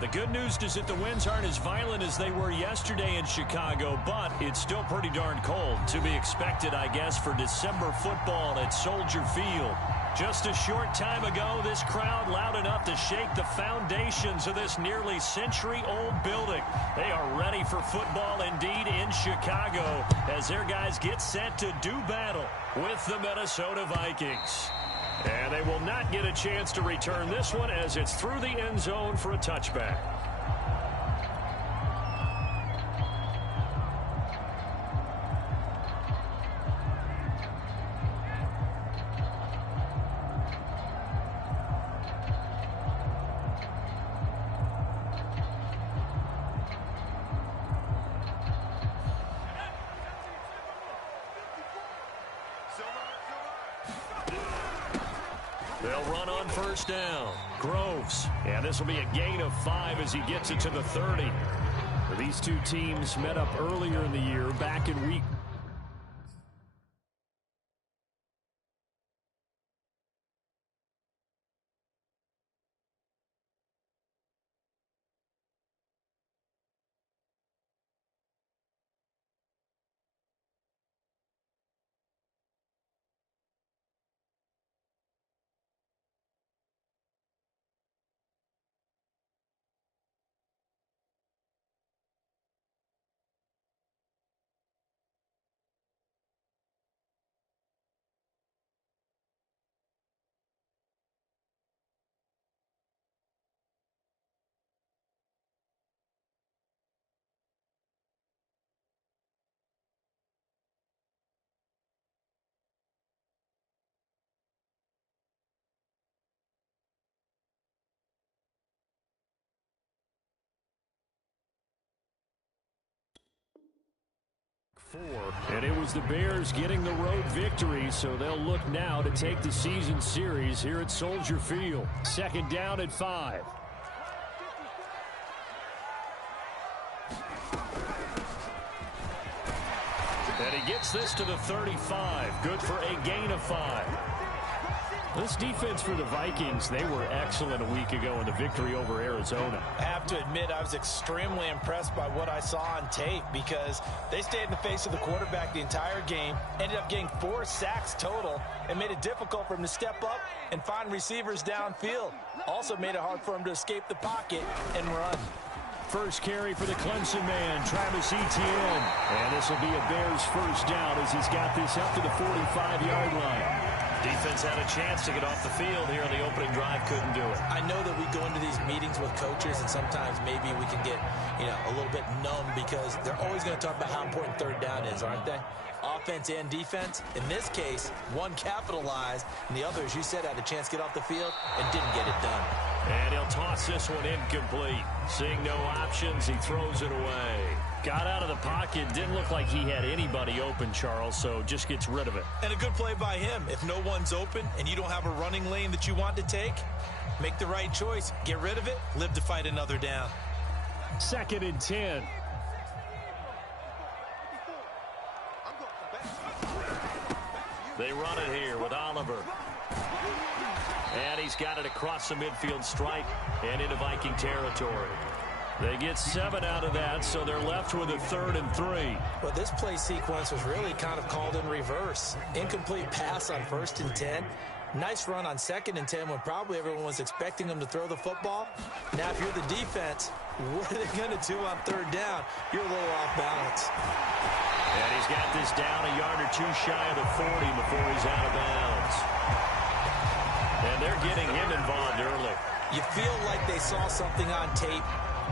The good news is that the winds aren't as violent as they were yesterday in Chicago, but it's still pretty darn cold. To be expected, I guess, for December football at Soldier Field. Just a short time ago, this crowd loud enough to shake the foundations of this nearly century-old building. They are ready for football indeed in Chicago as their guys get set to do battle with the Minnesota Vikings. And they will not get a chance to return this one as it's through the end zone for a touchback. They'll run on first down. Groves. And this will be a gain of 5 as he gets it to the 30. These two teams met up earlier in the year back in week. And it was the Bears getting the road victory, so they'll look now to take the season series here at Soldier Field. Second down at 5. And he gets this to the 35. Good for a gain of 5. This defense for the Vikings, they were excellent a week ago in the victory over Arizona. I have to admit, I was extremely impressed by what I saw on tape because they stayed in the face of the quarterback the entire game, ended up getting 4 sacks total, and made it difficult for him to step up and find receivers downfield. Also made it hard for him to escape the pocket and run. First carry for the Clemson man, Travis Etienne. And this will be a Bears first down as he's got this up to the 45-yard line. Defense had a chance to get off the field here on the opening drive, couldn't do it. I know that we go into these meetings with coaches, and sometimes maybe we can get, a little bit numb because they're always going to talk about how important third down is, aren't they? Offense and defense. In this case, one capitalized, and the other, as you said, had a chance to get off the field and didn't get it done. And he'll toss this one incomplete. Seeing no options, he throws it away. Got out of the pocket, didn't look like he had anybody open, Charles, so just gets rid of it. And a good play by him. If no one's open and you don't have a running lane that you want to take, make the right choice. Get rid of it, live to fight another down. Second and 10. They run it here with Oliver. And he's got it across the midfield stripe and into Viking territory. They get 7 out of that, so they're left with a 3rd and 3. Well, this play sequence was really kind of called in reverse. Incomplete pass on 1st and 10. Nice run on 2nd and 10 when probably everyone was expecting them to throw the football. Now, if you're the defense, what are they going to do on 3rd down? You're a little off balance. And he's got this down a yard or 2 shy of the 40 before he's out of bounds. And they're getting him involved early. You feel like they saw something on tape,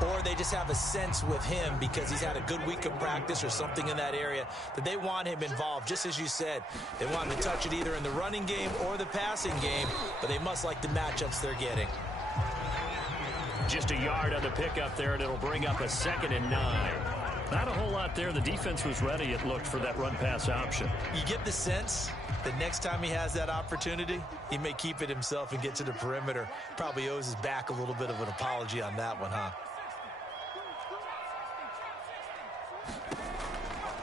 or they just have a sense with him because he's had a good week of practice or something in that area that they want him involved. Just as you said, they want him to touch it either in the running game or the passing game, but they must like the matchups they're getting. Just a yard on the pickup there, and it'll bring up a 2nd and 9. Not a whole lot there. The defense was ready, it looked, for that run-pass option. You get the sense that next time he has that opportunity, he may keep it himself and get to the perimeter. Probably owes his back a little bit of an apology on that one, huh?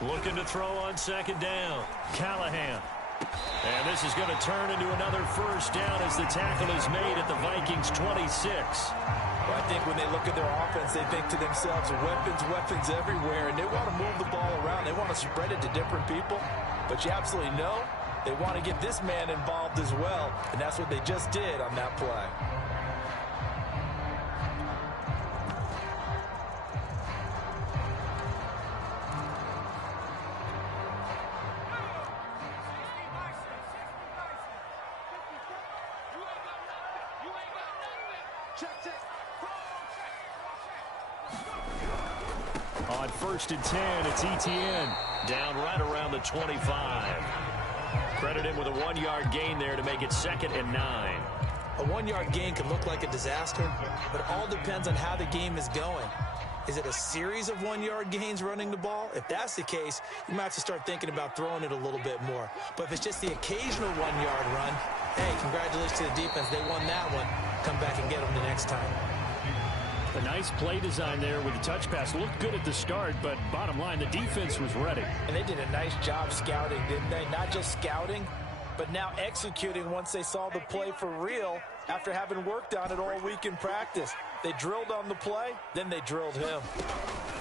Looking to throw on 2nd down. Callahan. And this is going to turn into another first down as the tackle is made at the Vikings 26. Well, I think when they look at their offense, they think to themselves, weapons, weapons everywhere, and they want to move the ball around. They want to spread it to different people, but you absolutely know they want to get this man involved as well, and that's what they just did on that play. On 1st and 10, it's Etienne. Down right around the 25. Credit him with a 1-yard gain there to make it 2nd and 9. A 1-yard gain can look like a disaster, but it all depends on how the game is going. Is it a series of 1-yard gains running the ball? If that's the case, you might have to start thinking about throwing it a little bit more. But if it's just the occasional 1-yard run, hey, congratulations to the defense. They won that one. Come back and get them the next time. A nice play design there with the touch pass. Looked good at the start, but bottom line, the defense was ready. And they did a nice job scouting, didn't they? Not just scouting, but now executing once they saw the play for real after having worked on it all week in practice. They drilled on the play, then they drilled him.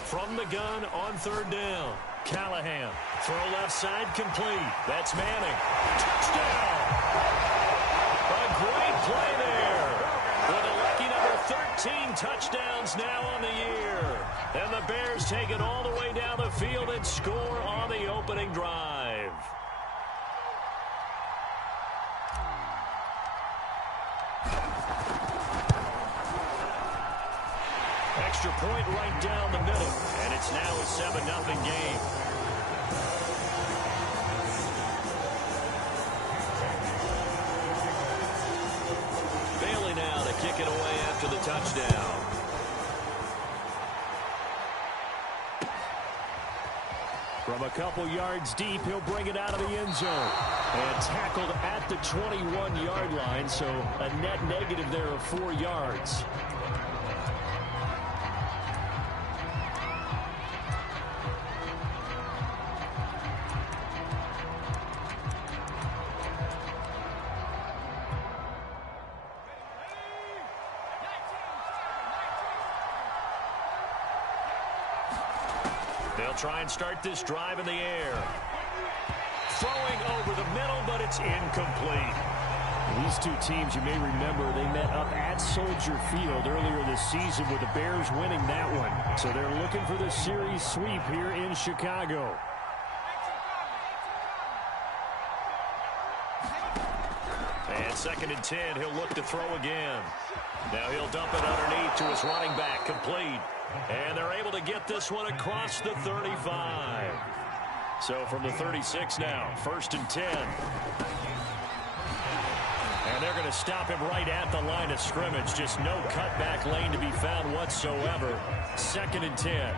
From the gun on 3rd down. Callahan. Throw left side complete. That's Manning. Touchdown! A great play there. With a lucky number 13 touchdowns now on the year. And the Bears take it all the way down the field and score on the opening drive. Extra point right down the middle. And it's now a 7-0 game. Bailey now to kick it away after the touchdown. From a couple yards deep, he'll bring it out of the end zone. And tackled at the 21-yard line, so a net negative there of 4 yards. They'll try and start this drive in the air. Throwing over the middle, but it's incomplete. These two teams, you may remember, they met up at Soldier Field earlier this season with the Bears winning that one. So they're looking for the series sweep here in Chicago. And 2nd and 10, he'll look to throw again. Now he'll dump it underneath to his running back, complete. And they're able to get this one across the 35. So from the 36 now, 1st and 10. And they're going to stop him right at the line of scrimmage. Just no cutback lane to be found whatsoever. 2nd and 10.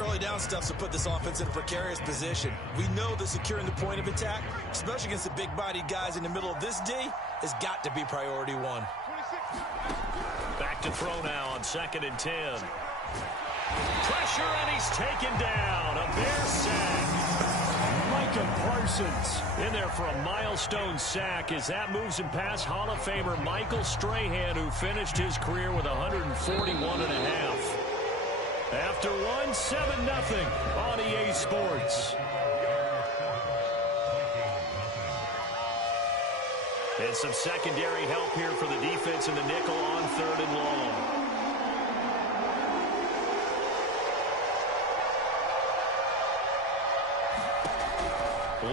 Early down stuff to put this offense in a precarious position. We know that securing the point of attack, especially against the big-bodied guys in the middle of this D, has got to be priority one. Back to throw now on 2nd and 10. Pressure, and he's taken down. A Bear sack. Micah Parsons in there for a milestone sack as that moves him past Hall of Famer Michael Strahan, who finished his career with 141.5. After one, 7-0 on EA Sports. And some secondary help here for the defense in the nickel on 3rd and long.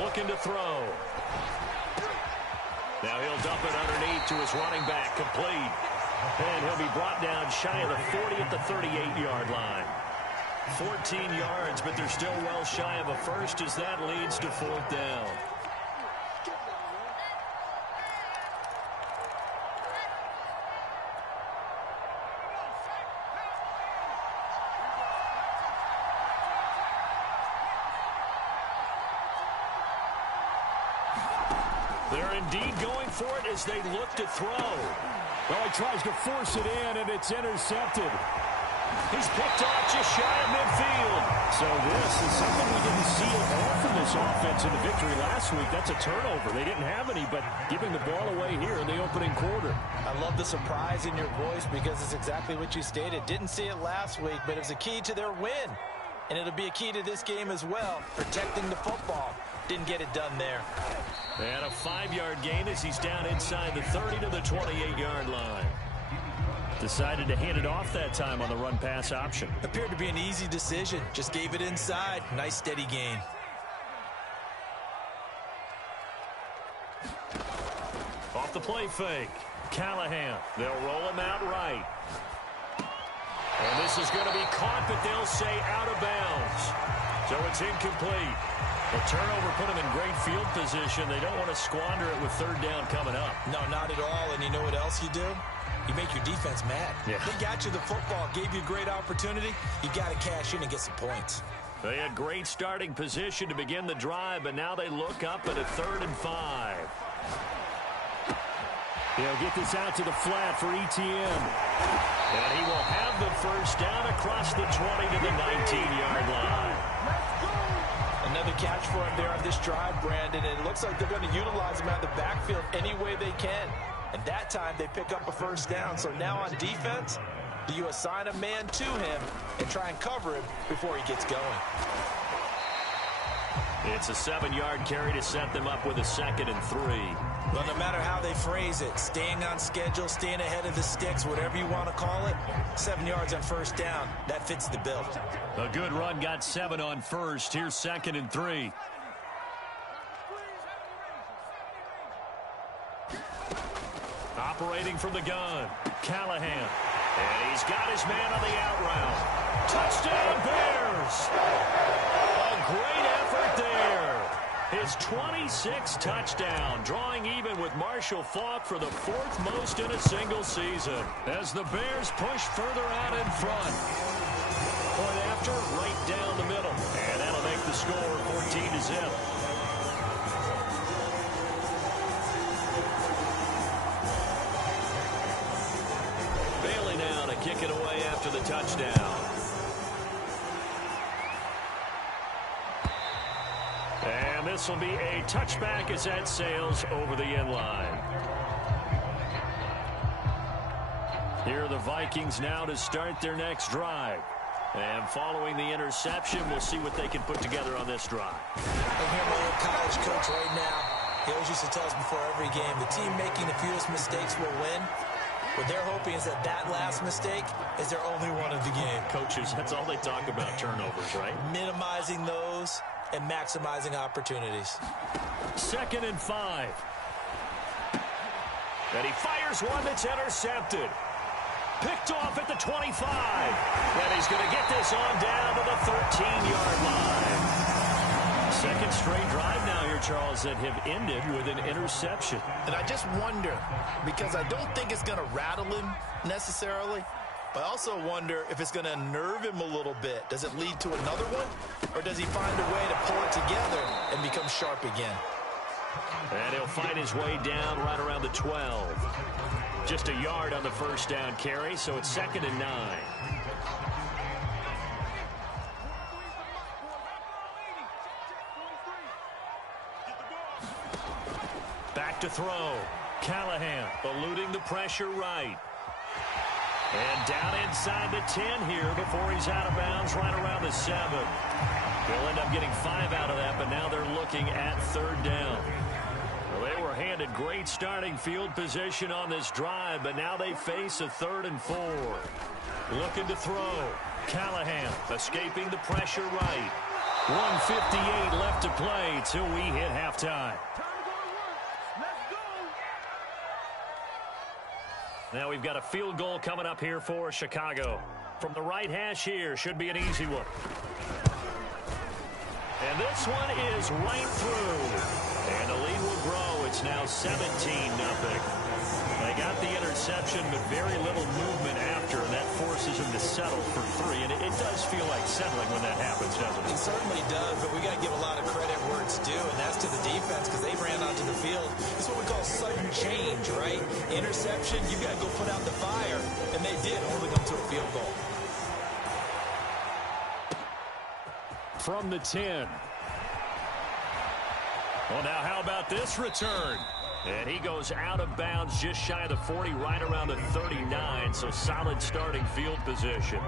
Looking to throw. Now he'll dump it underneath to his running back, complete. And he'll be brought down shy of the 40 at the 38-yard line. 14 yards, but they're still well shy of a first as that leads to 4th down. They're indeed going for it as they look to throw. Well, he tries to force it in, and it's intercepted. He's picked off just shy of midfield. So this is something we didn't see often this defense in the victory last week. That's a turnover. They didn't have any, but giving the ball away here in the opening quarter. I love the surprise in your voice because it's exactly what you stated. Didn't see it last week, but it was a key to their win. And it'll be a key to this game as well, protecting the football. Didn't get it done there. And a 5-yard gain as he's down inside the 30 to the 28-yard line. Decided to hand it off that time on the run-pass option. Appeared to be an easy decision. Just gave it inside. Nice steady gain. Off the play fake. Callahan. They'll roll him out right. And this is going to be caught, but they'll say out of bounds. So it's incomplete. The turnover put them in great field position. They don't want to squander it with third down coming up. No, not at all. And you know what else you do? You make your defense mad. Yeah. They got you the football, gave you a great opportunity. You got to cash in and get some points. They had great starting position to begin the drive, but now they look up at a 3rd and 5. They'll get this out to the flat for ETN. And he will have the first down across the 20 to the 19-yard line. Another catch for him there on this drive, Brandon. And it looks like they're going to utilize him out of the backfield any way they can. And that time they pick up a first down. So now on defense, do you assign a man to him and try and cover him before he gets going? It's a 7-yard carry to set them up with a 2nd and 3. Well, no matter how they phrase it, staying on schedule, staying ahead of the sticks, whatever you want to call it, 7 yards on first down, that fits the bill. A good run got 7 on first. Here's 2nd and 3. Operating from the gun, Callahan. And he's got his man on the out route. Touchdown, Bears! A great effort there. His 26th touchdown, drawing even with Marshall Faulk for the 4th most in a single season. As the Bears push further out in front. Point after, right down the middle. And that'll make the score 14-0. Bailey now to kick it away after the touchdown. And this will be a touchback as that sails over the end line. Here are the Vikings now to start their next drive. And following the interception, we'll see what they can put together on this drive. I hear my old college coach right now. He always used to tell us before every game, the team making the fewest mistakes will win. What they're hoping is that that last mistake is their only one of the game. Coaches, that's all they talk about, turnovers, right? Minimizing those and maximizing opportunities. 2nd and 5. And he fires one that's intercepted. Picked off at the 25. And he's going to get this on down to the 13-yard line. 2nd straight drive now here, Charles, that have ended with an interception. And I just wonder, because I don't think it's going to rattle him necessarily, but I also wonder if it's going to unnerve him a little bit. Does it lead to another one? Or does he find a way to pull it together and become sharp again? And he'll find his way down right around the 12. Just a yard on the first down carry, so it's 2nd and 9. Back to throw. Callahan eluding the pressure right. And down inside the 10 here before he's out of bounds right around the 7. They'll end up getting 5 out of that, but now they're looking at 3rd down. Well, they were handed great starting field position on this drive, but now they face a 3rd and 4. Looking to throw. Callahan escaping the pressure right. 1:58 left to play till we hit halftime. Now we've got a field goal coming up here for Chicago. From the right hash here, should be an easy one. And this one is right through. And the lead will grow. It's now 17-0. They got the interception, but very little movement after, and that forces them to settle for 3. And it does feel like settling when that happens, doesn't it? It certainly does, but we got to give a lot of credit where it's due, and that's to the defense because they ran onto the field. It's what we call sudden change, right? Interception, you got to go put out the fire, and they did, holding them to a field goal. From the 10. Well, now how about this return? And he goes out of bounds just shy of the 40, right around the 39, so solid starting field position.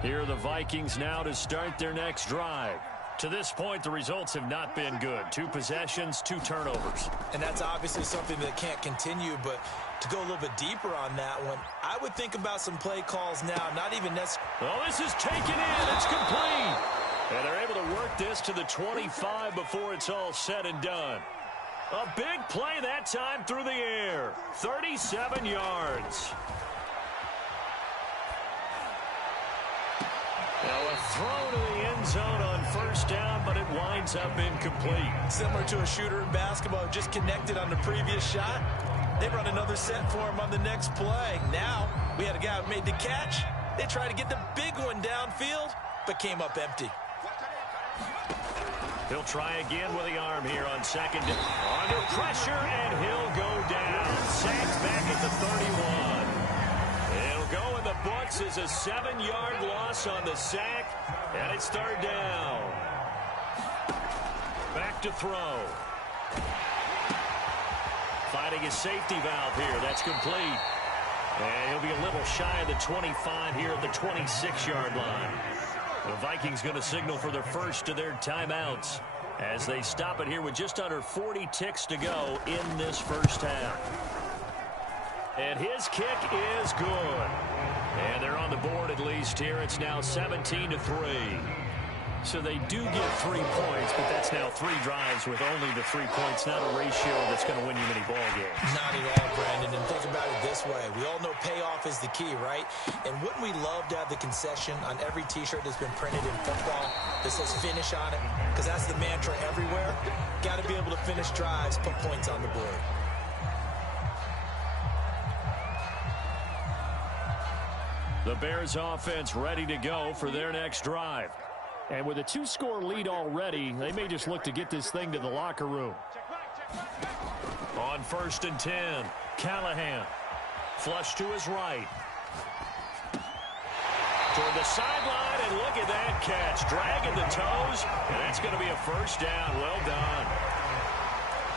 Here are the Vikings now to start their next drive. To this point, the results have not been good. 2 possessions, 2 turnovers. And that's obviously something that can't continue, but to go a little bit deeper on that one, I would think about some play calls now, not even necessarily. Oh, this is taken in. It's complete. And they're able to work this to the 25 before it's all said and done. A big play that time through the air. 37 yards. Now a throw to the end zone on first down, but it winds up incomplete. Similar to a shooter in basketball, just connected on the previous shot. They run another set for him on the next play. Now we had a guy who made the catch. They tried to get the big one downfield, but came up empty. He'll try again with the arm here on second. Under pressure, and he'll go down. Sacked back at the 31. It'll go in the books as a 7-yard loss on the sack, and it's third down. Back to throw. Finding his safety valve here. That's complete. And he'll be a little shy of the 25 here at the 26-yard line. The Vikings going to signal for the first of their timeouts as they stop it here with just under 40 ticks to go in this first half. And his kick is good. And they're on the board at least here. It's now 17-3. So they do get 3 points, but that's now 3 drives with only the 3 points, not a ratio that's going to win you many ball games. Not at all, Brandon. And think about it this way. We all know payoff is the key, right? And wouldn't we love to have the concession on every T-shirt that's been printed in football that says finish on it? Because that's the mantra everywhere. Got to be able to finish drives, put points on the board. The Bears offense ready to go for their next drive. And with a 2-score lead already, they may just look to get this thing to the locker room. On 1st and 10, Callahan. Flush to his right. Toward the sideline, and look at that catch. Dragging the toes, and that's going to be a first down. Well done.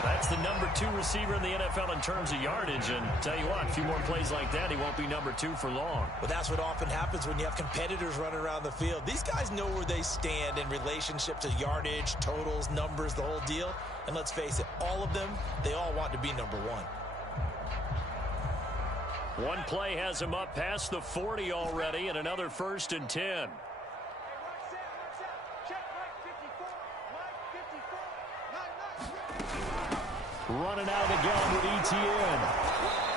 That's the number 2 receiver in the NFL in terms of yardage. And tell you what, a few more plays like that, he won't be number 2 for long. Well, that's what often happens when you have competitors running around the field. These guys know where they stand in relationship to yardage, totals, numbers, the whole deal. And let's face it, all of them, they all want to be number 1. One play has him up past the 40 already, and another 1st and 10. Running out of the gun with Etienne.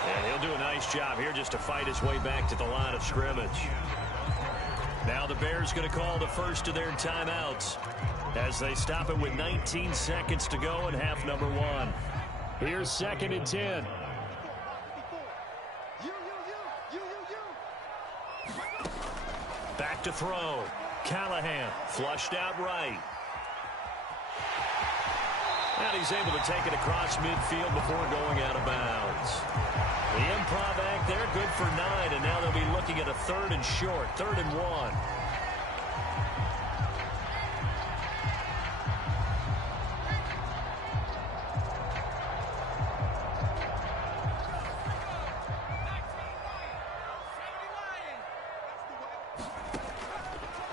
And he'll do a nice job here just to fight his way back to the line of scrimmage. Now the Bears going to call the first of their timeouts as they stop it with 19 seconds to go in half number 1. Here's 2nd and 10. Back to throw. Callahan flushed out right. And he's able to take it across midfield before going out of bounds. The improv act there, good for 9, and now they'll be looking at a 3rd and short, 3rd and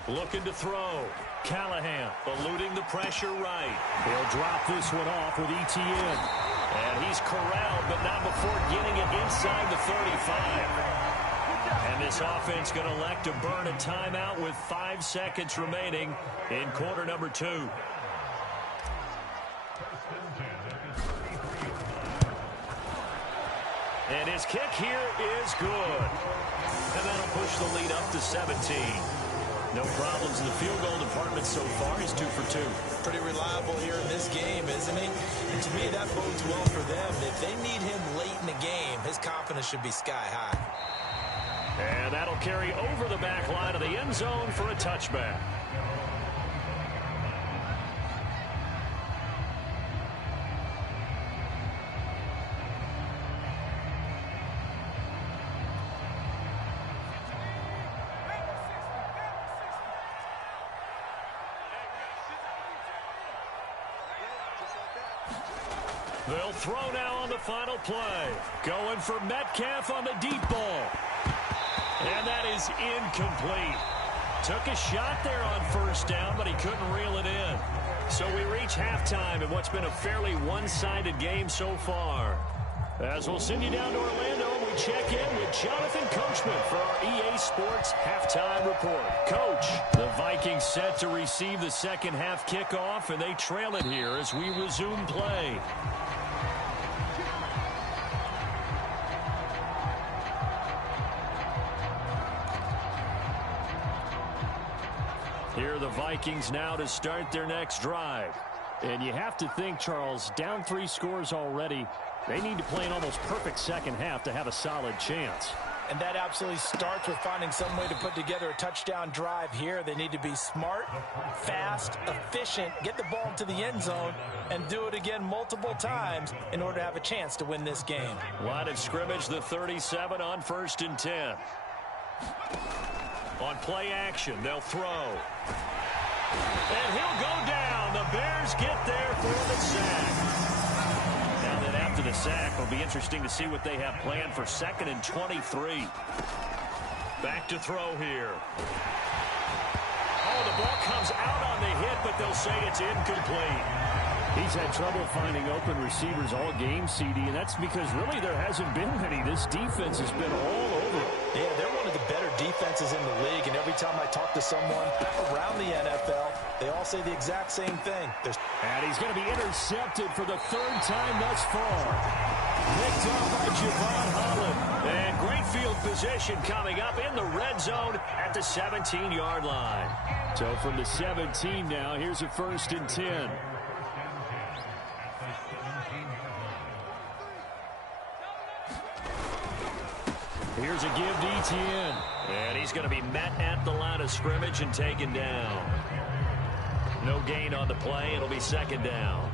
1. Looking to throw. Callahan eluding the pressure right. He'll drop this one off with Etienne. And he's corralled, but not before getting it inside the 35. And this offense going to elect to burn a timeout with 5 seconds remaining in quarter number 2. And his kick here is good. And that'll push the lead up to 17. No problems in the field goal department so far. He's 2 for 2. Pretty reliable here in this game, isn't he? And to me, that bodes well for them. If they need him late in the game, his confidence should be sky high. And that'll carry over the back line of the end zone for a touchback. They'll throw now on the final play. Going for Metcalf on the deep ball. And that is incomplete. Took a shot there on first down, but he couldn't reel it in. So we reach halftime in what's been a fairly one-sided game so far. As we'll send you down to Orlando, we check in with Jonathan Coachman for our EA Sports Halftime Report. Coach, the Vikings set to receive the second half kickoff, and they trail it here as we resume play. Here are the Vikings now to start their next drive. And you have to think, Charles, down 3 scores already. They need to play an almost perfect second half to have a solid chance. And that absolutely starts with finding some way to put together a touchdown drive here. They need to be smart, fast, efficient, get the ball into the end zone, and do it again multiple times in order to have a chance to win this game. Line of scrimmage, the 37 on 1st and 10. On play action, they'll throw. And he'll go down. The Bears get there for the sack. Now then after the sack, it'll be interesting to see what they have planned for 2nd and 23. Back to throw here. Oh, the ball comes out on the hit, but they'll say it's incomplete. He's had trouble finding open receivers all game, CD, and that's because really there hasn't been many. This defense has been all over. Yeah, they're one of the better defenses in the league, and every time I talk to someone around the NFL, they all say the exact same thing. And he's going to be intercepted for the 3rd time thus far. Picked up by Javon Holland. And great field position coming up in the red zone at the 17-yard line. So from the 17 now, here's a 1st and 10. Here's a give to Etienne. And he's going to be met at the line of scrimmage and taken down. No gain on the play. It'll be 2nd down.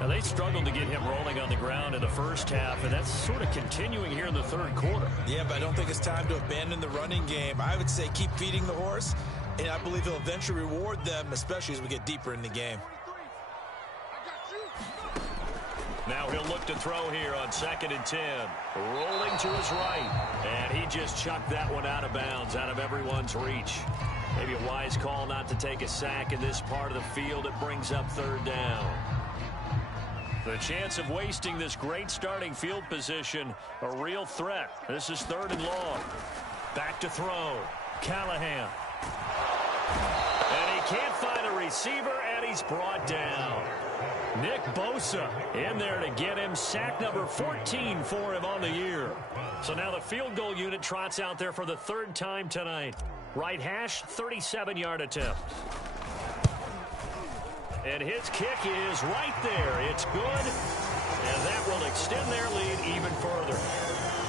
Now, they struggled to get him rolling on the ground in the first half, and that's sort of continuing here in the 3rd quarter. Yeah, but I don't think it's time to abandon the running game. I would say keep feeding the horse, and I believe he'll eventually reward them, especially as we get deeper in the game. Now he'll look to throw here on 2nd and 10. Rolling to his right. And he just chucked that one out of bounds, out of everyone's reach. Maybe a wise call not to take a sack in this part of the field. It brings up 3rd down. The chance of wasting this great starting field position, a real threat. This is 3rd and long. Back to throw. Callahan. And he can't find a receiver, and he's brought down. Nick Bosa in there to get him. Sack number 14 for him on the year. So now the field goal unit trots out there for the 3rd time tonight. Right hash, 37-yard attempt. And his kick is right there. It's good. And that will extend their lead even further.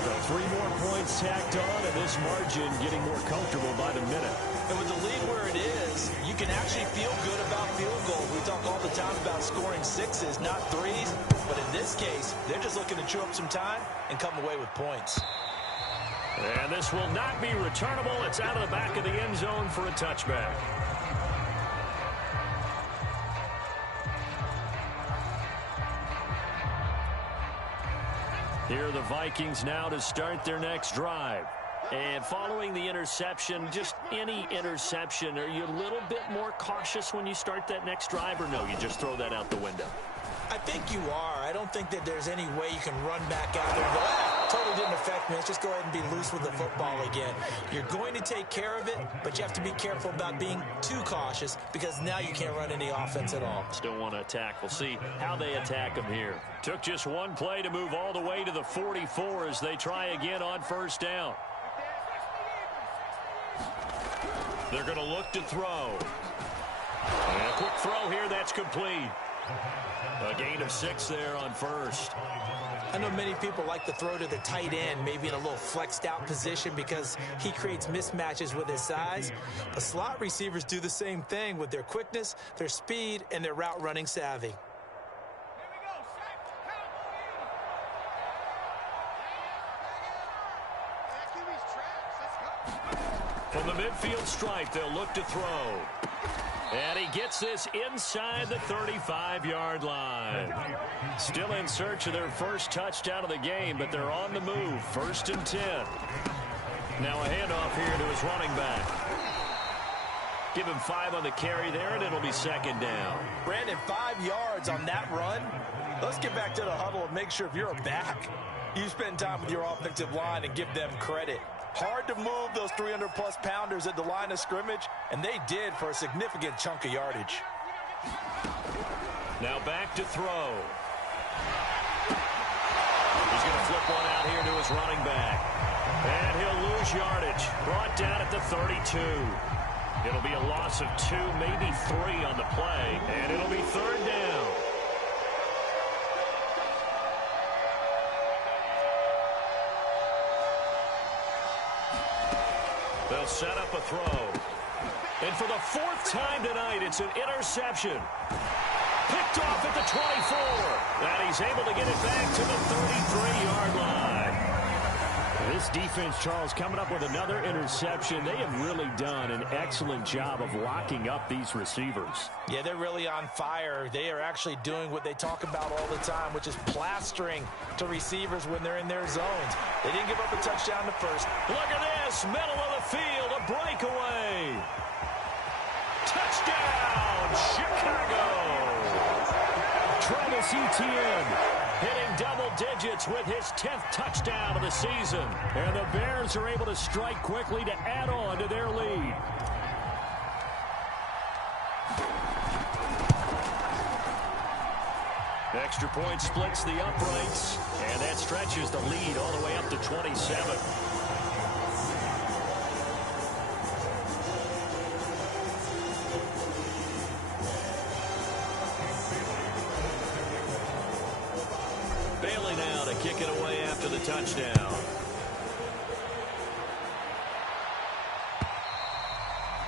So 3 more points tacked on, and this margin getting more comfortable by the minute. And with the lead where it is, you can actually feel good about field goals. We talk all the time about scoring 6s, not 3s. But in this case, they're just looking to chew up some time and come away with points. And this will not be returnable. It's out of the back of the end zone for a touchback. Here are the Vikings now to start their next drive. And following the interception, just any interception, are you a little bit more cautious when you start that next drive, or no, you just throw that out the window? I think you are. I don't think that there's any way you can run back out there and go, totally didn't affect me. Let's just go ahead and be loose with the football again. You're going to take care of it, but you have to be careful about being too cautious because now you can't run any offense at all. Still want to attack. We'll see how they attack him here. Took just one play to move all the way to the 44 as they try again on 1st down. They're going to look to throw. And a quick throw here, that's complete. A gain of 6 there on 1st. I know many people like to throw to the tight end, maybe in a little flexed out position because he creates mismatches with his size. But slot receivers do the same thing with their quickness, their speed, and their route running savvy. From the midfield stripe, they'll look to throw. And he gets this inside the 35-yard line. Still in search of their first touchdown of the game, but they're on the move. 1st and 10. Now a handoff here to his running back. Give him 5 on the carry there, and it'll be 2nd down. Brandon, 5 yards on that run. Let's get back to the huddle and make sure if you're a back, you spend time with your offensive line and give them credit. Hard to move those 300-plus pounders at the line of scrimmage, and they did for a significant chunk of yardage. Now back to throw. He's going to flip one out here to his running back. And he'll lose yardage. Brought down at the 32. It'll be a loss of 2, maybe 3 on the play, and it'll be 3rd down. They'll set up a throw. And for the 4th time tonight, it's an interception. Picked off at the 24. And he's able to get it back to the 33-yard line. This defense, Charles, coming up with another interception. They have really done an excellent job of locking up these receivers. Yeah, they're really on fire. They are actually doing what they talk about all the time, which is plastering to receivers when they're in their zones. They didn't give up a touchdown the first. Look at this, middle of the field, a breakaway. Touchdown, Chicago. Travis Etienne hitting double digits with his 10th touchdown of the season. And the Bears are able to strike quickly to add on to their lead. Extra point splits the uprights, and that stretches the lead all the way up to 27. Bailey now to kick it away after the touchdown.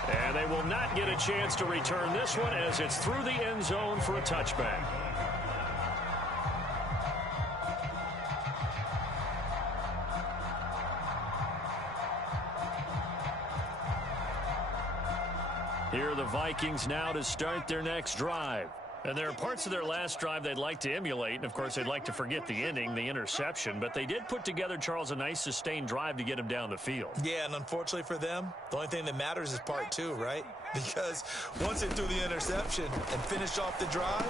And they will not get a chance to return this one as it's through the end zone for a touchback. Here are the Vikings now to start their next drive. And there are parts of their last drive they'd like to emulate. And, of course, they'd like to forget the ending, the interception. But they did put together, Charles, a nice sustained drive to get him down the field. Yeah, and unfortunately for them, the only thing that matters is part 2, right? Because once they threw the interception and finished off the drive.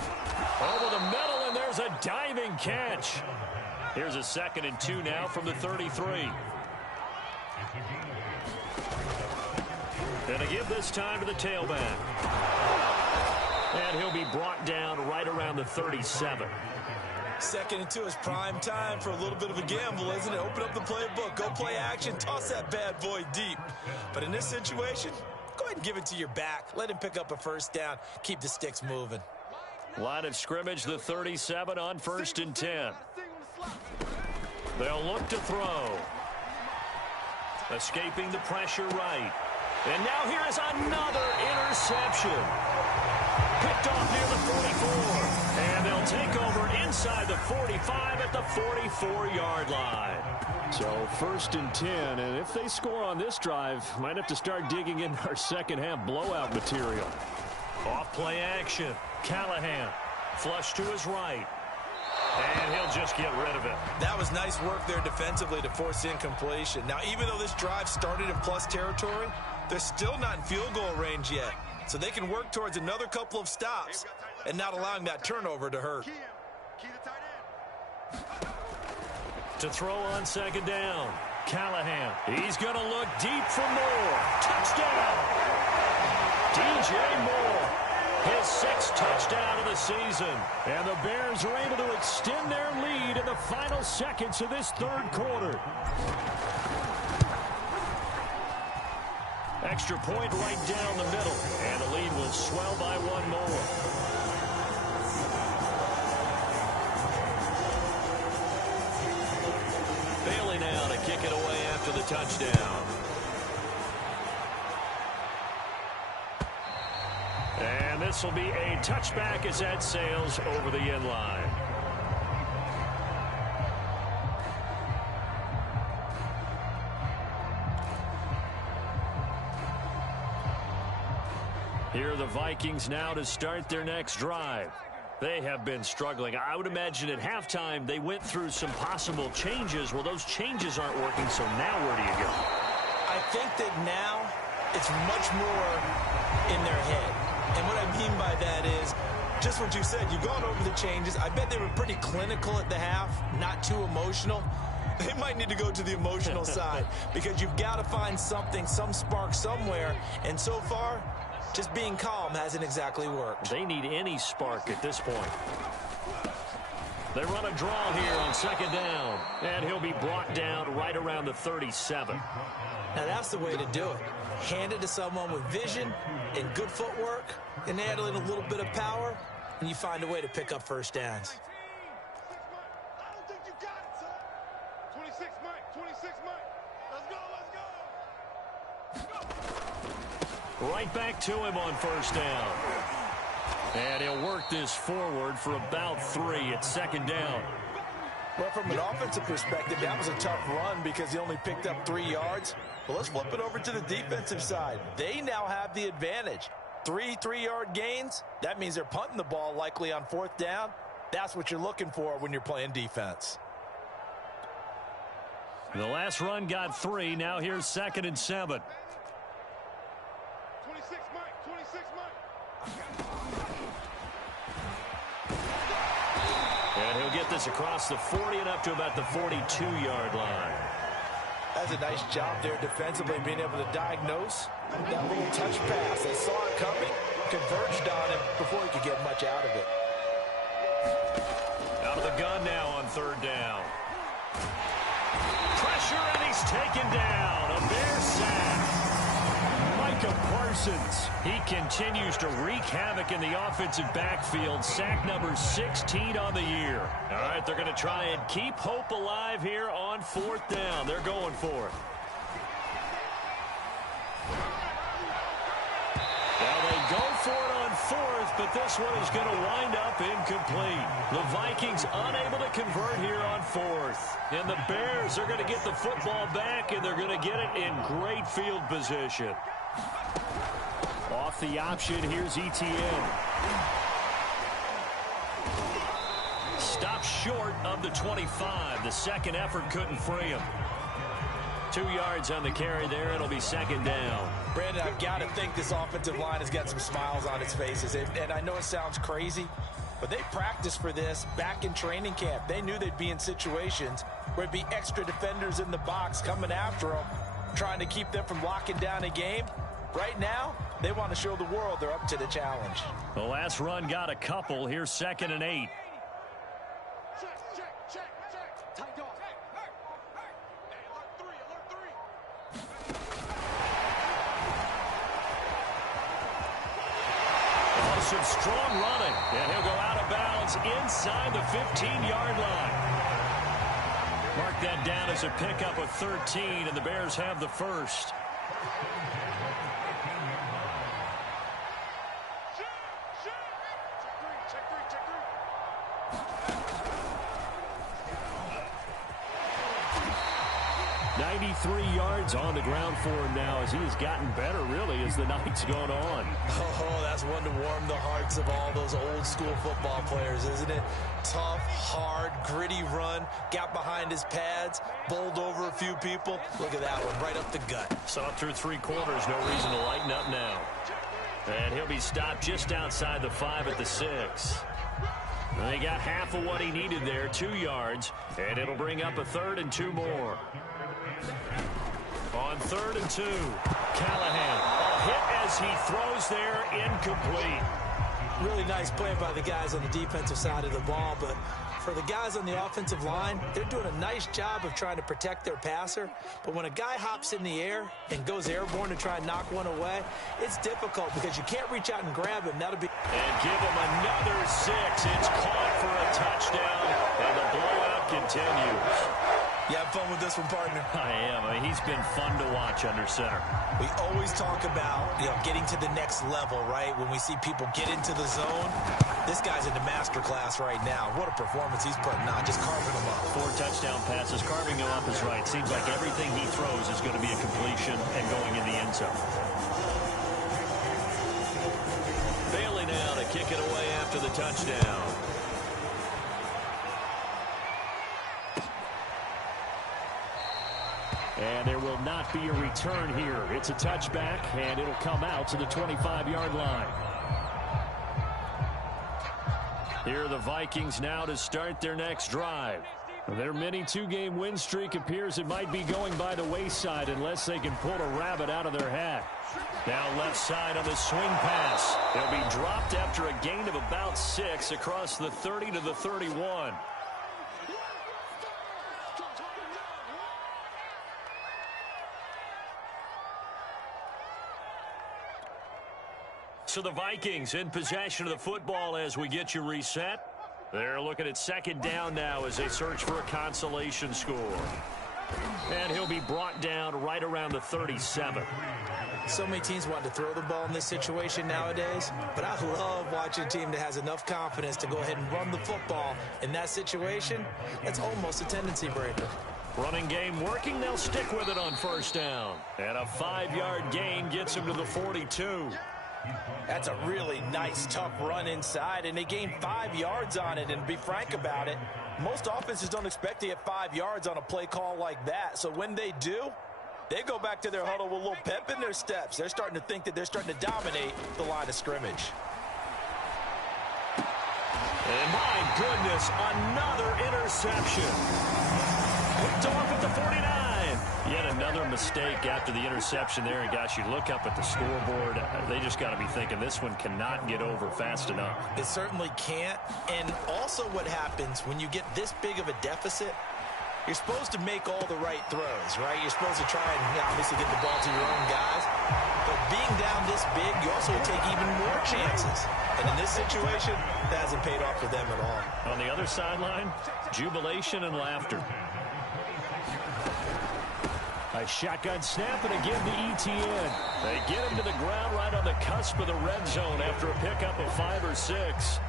Over the middle, and there's a diving catch. Here's a 2nd and 2 now from the 33. And a give this time to the tailback. And he'll be brought down right around the 37. 2nd and 2 is prime time for a little bit of a gamble, isn't it? Open up the playbook, go play action, toss that bad boy deep. But in this situation, go ahead and give it to your back. Let him pick up a 1st down. Keep the sticks moving. Line of scrimmage, the 37 on 1st and 10. They'll look to throw. Escaping the pressure right. And now here is another interception. Picked off near the 44. And they'll take over inside the 45 at the 44-yard line. So 1st and 10, and if they score on this drive, might have to start digging in our second half blowout material. Off play action. Callahan flush to his right. And he'll just get rid of it. That was nice work there defensively to force incompletion. Now, even though this drive started in plus territory, they're still not in field goal range yet. So they can work towards another couple of stops and not allowing that turnover to hurt. To throw on 2nd down. Callahan. He's going to look deep for Moore. Touchdown. DJ Moore. His 6th touchdown of the season. And the Bears are able to extend their lead in the final seconds of this 3rd quarter. Extra point right down the middle. And the lead will swell by 1 more. Bailey now to kick it away after the touchdown. And this will be a touchback as that sails over the end line. Here are the Vikings now to start their next drive. They have been struggling. I would imagine at halftime they went through some possible changes. Well, those changes aren't working, so now where do you go? I think that now it's much more in their head. And what I mean by that is just what you said. You've gone over the changes. I bet they were pretty clinical at the half, not too emotional. They might need to go to the emotional side because you've got to find something, some spark somewhere. And so far, just being calm hasn't exactly worked. They need any spark at this point. They run a draw here on second down, and he'll be brought down right around the 37. Now that's the way to do it. Hand it to someone with vision and good footwork and add in a little bit of power, and you find a way to pick up first downs. Right back to him on first down. And he'll work this forward for about 3 at second down. Well, from an offensive perspective, that was a tough run because he only picked up 3 yards. Well, let's flip it over to the defensive side. They now have the advantage. 3 3-yard gains. That means they're punting the ball likely on fourth down. That's what you're looking for when you're playing defense. The last run got 3. Now here's 2nd and 7. 26 Mike. And he'll get this across the 40 and up to about the 42-yard line. That's a nice job there defensively, being able to diagnose that little touch pass. They saw it coming, converged on him before he could get much out of it. Out of the gun now on third down. Pressure, and he's taken down. A Bear sack. Micah Parsons. He continues to wreak havoc in the offensive backfield. Sack number 16 on the year. All right, they're going to try and keep hope alive here on fourth down. They're going for it. Now they go for it on fourth, but this one is going to wind up incomplete. The Vikings unable to convert here on fourth. And the Bears are going to get the football back, and they're going to get it in great field position. Off the option, here's ETN. Stopped short of the 25. The second effort couldn't free him. 2 yards on the carry there. It'll be second down. Brandon, I've got to think this offensive line has got some smiles on its faces. And I know it sounds crazy, but they practiced for this back in training camp. They knew they'd be in situations where it'd be extra defenders in the box coming after them, trying to keep them from locking down a game. Right now, they want to show the world they're up to the challenge. The last run got a couple. Here's 2nd and 8. Check. Tight dog. Hey, alert 3. Oh, some strong running. And he'll go out of bounds inside the 15-yard line. Mark that down as a pickup of 13, and the Bears have the first. Check three. 93 yards on the ground for him now as he has gotten better, really, as the night's gone on. Oh, that's one to warm the hearts of all those old-school football players, isn't it? Tough, hard, gritty run, got behind his pads, bowled over a few people. Look at that one, right up the gut. Saw it through 3 quarters, no reason to lighten up now. And he'll be stopped just outside the 5 at the 6. They got half of what he needed there, 2 yards, and it'll bring up a 3rd and 2 more. On 3rd and 2, Callahan. A hit as he throws there, incomplete. Really nice play by the guys on the defensive side of the ball, but for the guys on the offensive line, they're doing a nice job of trying to protect their passer. But when a guy hops in the air and goes airborne to try and knock one away, it's difficult because you can't reach out and grab him. That'll be... And give him another 6. It's caught for a touchdown, and the blowout continues. You have fun with this one, partner? I am. I mean, he's been fun to watch under center. We always talk about, getting to the next level, right? When we see people get into the zone, this guy's in the master class right now. What a performance he's putting on, just carving them up. 4 touchdown passes. Carving him up is right. Seems like everything he throws is going to be a completion and going in the end zone. kick it away after the touchdown. And there will not be a return here. It's a touchback, and it'll come out to the 25-yard line. Here are the Vikings now to start their next drive. Their mini two-game win streak appears it might be going by the wayside unless they can pull a rabbit out of their hat. Now left side on the swing pass. They'll be dropped after a gain of about 6 across the 30 to the 31. So the Vikings in possession of the football as we get you reset. They're looking at second down now as they search for a consolation score. And he'll be brought down right around the 37. So many teams want to throw the ball in this situation nowadays, but I love watching a team that has enough confidence to go ahead and run the football. In that situation, that's almost a tendency breaker. Running game working, they'll stick with it on first down. And a 5-yard gain gets them to the 42. That's a really nice, tough run inside, and they gained 5 yards on it. And to be frank about it, most offenses don't expect to get 5 yards on a play call like that. So when they do, they go back to their huddle with a little pep in their steps. They're starting to think that they're starting to dominate the line of scrimmage. And my goodness, another interception. Picked off at the 49. Yet another mistake after the interception there. And gosh, you look up at the scoreboard, they just got to be thinking this one cannot get over fast enough. It certainly can't. And also what happens when you get this big of a deficit, you're supposed to make all the right throws, right? You're supposed to try and obviously get the ball to your own guys. But being down this big, you also take even more chances. And in this situation, that hasn't paid off for them at all. On the other sideline, jubilation and laughter. A shotgun snap and again to ETN. They get him to the ground right on the cusp of the red zone after a pickup of 5 or 6.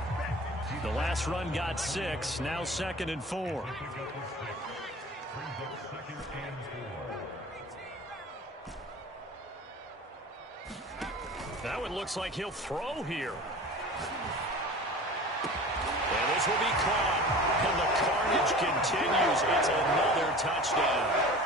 The last run got 6, now 2nd and 4. That one looks like he'll throw here. And this will be caught. And the carnage continues. It's another touchdown.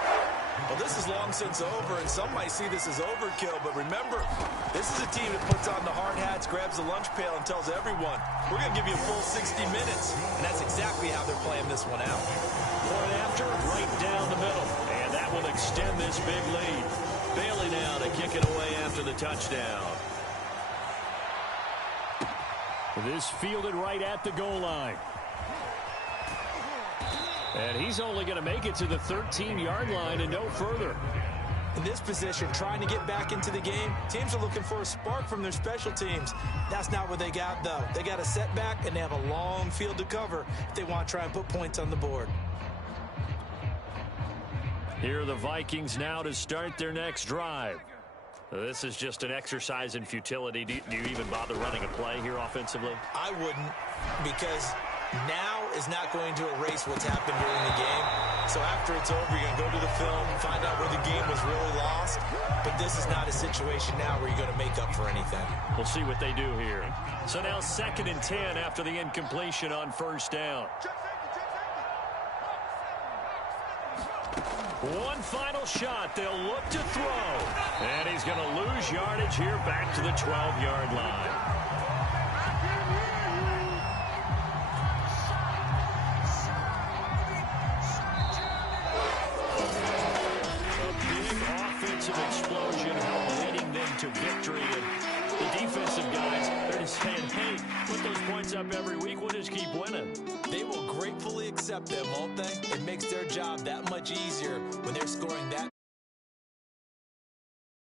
Well, this is long since over, and some might see this as overkill. But remember, this is a team that puts on the hard hats, grabs the lunch pail, and tells everyone, we're going to give you a full 60 minutes. And that's exactly how they're playing this one out. Point after, right down the middle. And that will extend this big lead. Bailey now to kick it away after the touchdown. This fielded right at the goal line. And he's only going to make it to the 13-yard line and no further. In this position, trying to get back into the game, teams are looking for a spark from their special teams. That's not what they got, though. They got a setback, and they have a long field to cover if they want to try and put points on the board. Here are the Vikings now to start their next drive. This is just an exercise in futility. Do you even bother running a play here offensively? I wouldn't, because now is not going to erase what's happened during the game. So after it's over, you're going to go to the film, find out where the game was really lost. But this is not a situation now where you're going to make up for anything. We'll see what they do here. So now 2nd and 10 after the incompletion on first down. One final shot. They'll look to throw. And he's going to lose yardage here back to the 12-yard line. Explosion leading them to victory, and the defensive guys, they're just saying, hey, put those points up every week, we'll just keep winning. They will gratefully accept them, won't they? It makes their job that much easier when they're scoring that